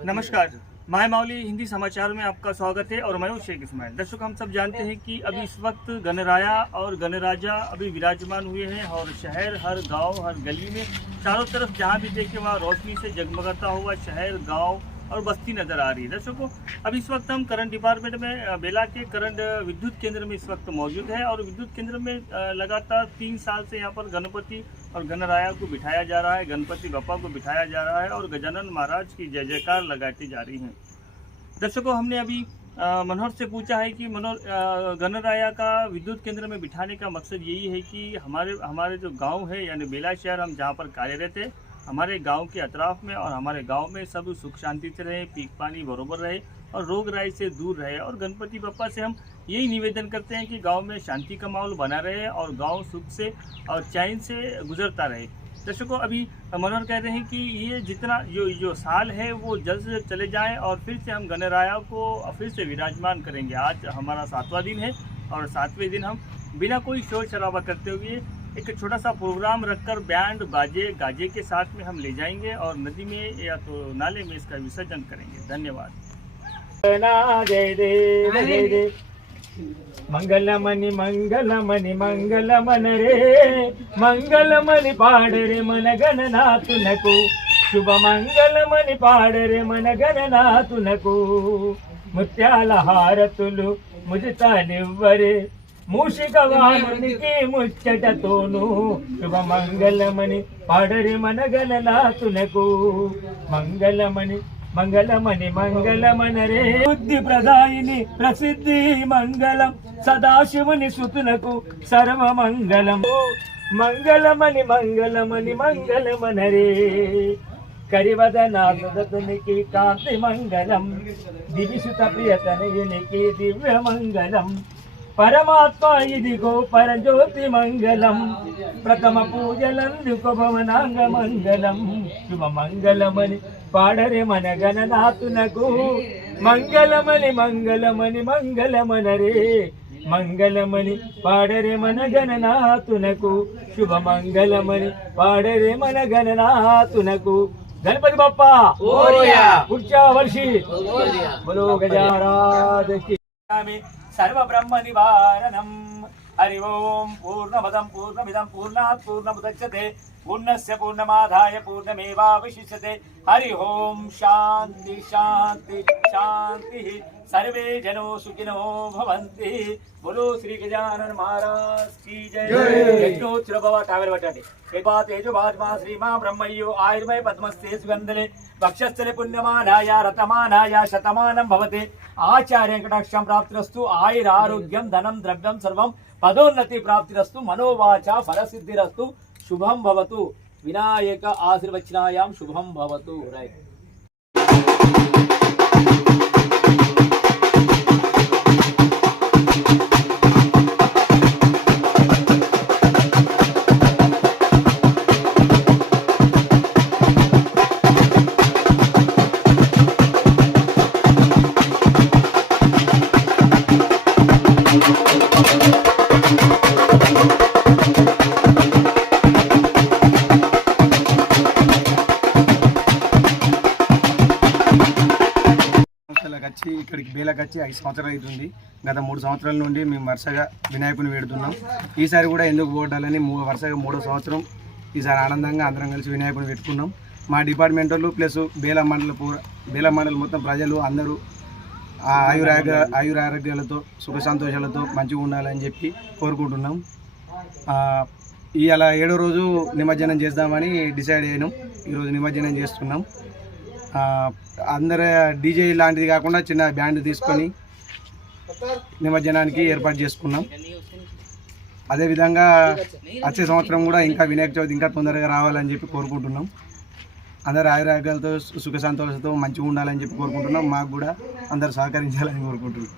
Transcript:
नमस्कार, माय माउली हिंदी समाचार में आपका स्वागत है और मैं हूं शेख इस्माइल। दर्शक, हम सब जानते हैं कि अभी इस वक्त गणराया और गणराजा अभी विराजमान हुए हैं और शहर, हर गांव, हर गली में चारों तरफ जहां भी देखे वहां रोशनी से जगमगाता हुआ शहर, गांव और बस्ती नज़र आ रही है। दर्शकों, अभी इस वक्त हम करंट डिपार्टमेंट में बेला के करंट विद्युत केंद्र में इस वक्त मौजूद है और विद्युत केंद्र में लगातार 3 साल से यहाँ पर गणपति और गणराया को बिठाया जा रहा है, गणपति बप्पा को बिठाया जा रहा है और गजानन महाराज की जय जयकार लगाती जा रही हैं। दर्शकों, हमने अभी मनोहर से पूछा है कि मनोहर, गणराया का विद्युत केंद्र में बिठाने का मकसद यही है कि हमारे जो गांव है यानी बेला शहर, हम जहां पर कार्यरत है, हमारे गांव के अतराफ में और हमारे गांव में सब सुख शांति से रहे, पीक पानी बरोबर रहे और रोग राई से दूर रहे। और गणपति बप्पा से हम यही निवेदन करते हैं कि गांव में शांति का माहौल बना रहे और गांव सुख से और चैन से गुजरता रहे। दर्शकों, अभी मनोहर कह रहे हैं कि ये जितना जो साल है वो जल्द से जल्द चले जाएं और फिर से हम गणराया को फिर से विराजमान करेंगे। आज हमारा 7वां दिन है और 7वें दिन हम बिना कोई शोर शराबा करते हुए एक छोटा सा प्रोग्राम रखकर बैंड बाजे गाजे के साथ में हम ले जाएंगे और नदी में या तो नाले में इसका विसर्जन करेंगे। धन्यवाद। जय देव जय देव, मंगलमणि मंगलमणि मंगलमन रे, मंगलमणि पाड रे मन गणनाथुनకు, శుభ మంగళమని పాడరే మన గణనాథునకు, ముత్యాల హారతులు ముజితానివ్వరే, మూషిక వాహనునికి ముచ్చటతోను, శుభ మంగళమని పాడరే మన గణనాథునకు, మంగళమణి మంగళమణి మంగళమనరే, బుద్ధి ప్రదాయిని ప్రసిద్ధి మంగళం, సదాశివుని సుతునకు సర్వ మంగళం, మంగళమణి మంగళమణి మంగళమనరే, కరివదనాథునికి కాంతి మంగళం, దివిసుత ప్రియతనయునికి దివ్య మంగళం, పరమాత్మ ఇదిగో పరజ్యోతి మంగళం, ప్రథమ పూజలందుకో భవనాంగ మంగళం, శుభ మంగళమని పాడరే మన గణనాథునకు, మంగళమని మంగళమని మంగళమనరే, మంగళమని పాడరే మన గణనాథునకు, శుభ మంగళమని పాడరే మన గణనాథునకు। गणपति बप्पा पुढच्या वर्षी बोलो गजाराध की। सर्व ब्रह्म निवारणम। हरि ओम। पूर्णमदं पूर्णमिदं पूर्णात् पूर्णमुदच्यते पूर्णस्य पूर्णमादाय पूर्णमेवावशिष्यते। हरि ओम। शांति शांति शांति। सर्वे जनो सुखिनो भवन्ति। बोलो श्री गजानन महाराज की जय। यज्ञोत्सव भव टावर बटाटे कृपा तेजो भाजमा श्री मां ब्रह्मयो आयुर्मय पद्मस्ते सुगंधले वक्षस्थले पुण्यमानाय रतमानाय शतमानं भवते। आचार्य कटाक्षं प्राप्तिरस्तु। आयुरारोग्यं धनं द्रव्यं सर्वं पदोन्नति प्राप्तिरस्तु। मनोवाचा फलसिद्धिरस्तु। शुभं भवतु। विनायक आशीर्वचनायां शुभं भवतु। వచ్చి ఇక్కడికి బేలకు వచ్చి 5 సంవత్సరాలు అవుతుంది. గత 3 సంవత్సరాల నుండి మేము వరుసగా వినాయకుని వేడుతున్నాం. ఈసారి కూడా ఎందుకు పోవడాలని వరుసగా 3వ సంవత్సరం ఈసారి ఆనందంగా అందరం కలిసి వినాయకుని పెట్టుకున్నాం. మా డిపార్ట్మెంట్ వాళ్ళు ప్లస్ బేల మండల మొత్తం ప్రజలు అందరూ ఆయురారోగ్యాలతో సుఖ సంతోషాలతో మంచిగా ఉండాలని చెప్పి కోరుకుంటున్నాం. ఇలా 7వ రోజు నిమజ్జనం చేద్దామని డిసైడ్ అయినాం. ఈరోజు నిమజ్జనం చేస్తున్నాం. అందరూ డీజే లాంటిది కాకుండా చిన్న బ్యాండ్ తీసుకొని నిమజ్జనానికి ఏర్పాటు చేసుకున్నాం. అదేవిధంగా వచ్చే సంవత్సరం కూడా ఇంకా వినాయక చవితి ఇంకా తొందరగా రావాలని చెప్పి కోరుకుంటున్నాం. అందరూ ఆయురారోగ్యాలతో సుఖ సంతోషాలతో మంచిగా ఉండాలని చెప్పి కోరుకుంటున్నాం. మాకు కూడా అందరూ సహకరించాలని కోరుకుంటున్నాం.